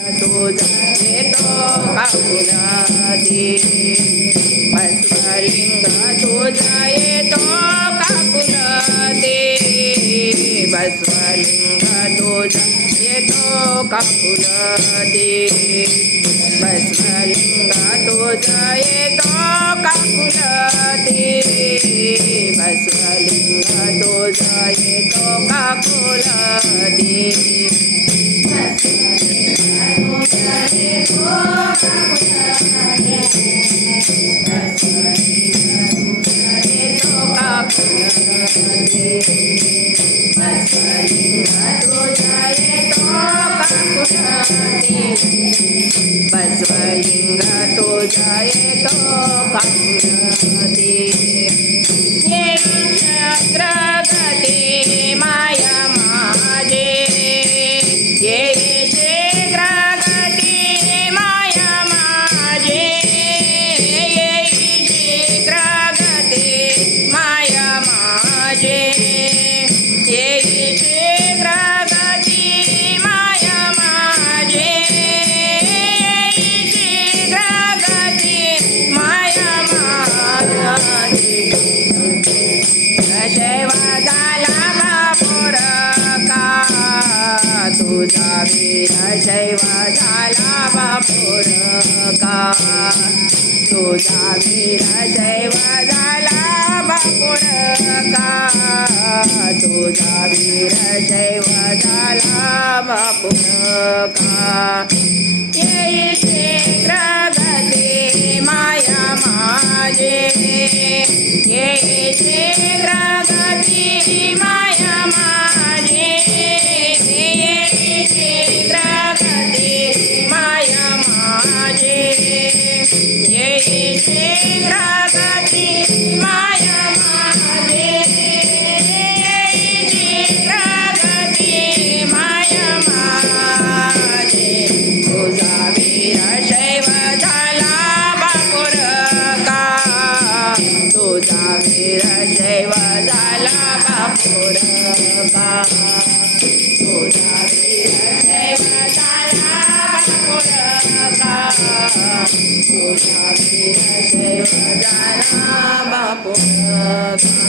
तुझा येतो काकुलती बसवलिंग तुझा येतो काकुलती बसवलिंग तुझा येतो काकुलती बसवलिंग तुझा येतो काकुलती बसवलिंग तुझा येतो काकुलती बसवलिंग तुझा येतो काकुलती शीघ्रगती माया माझे ये शीघ्रगती माया माझे ये शीघ्रगती माया माझे ये शीघ्रगती माया माझे शीघ्रगती माया माझे जयवा झाला बापूर का तुझा वीर जयवा झाला बापूर का तुझा वीर जयवा झाला बापूर का तुझा वीर जयवा झाला बापूर का ये शीघ्रगती माया माझे ये शीघ्रगती माया माझे ये शीघ्रगती माया माझे ये शीघ्रगती माया माझे ये शीघ्रगती माया माझे तुझा वीर शैव झाला बापूर का तुझा वीर शैव झाला बापूर का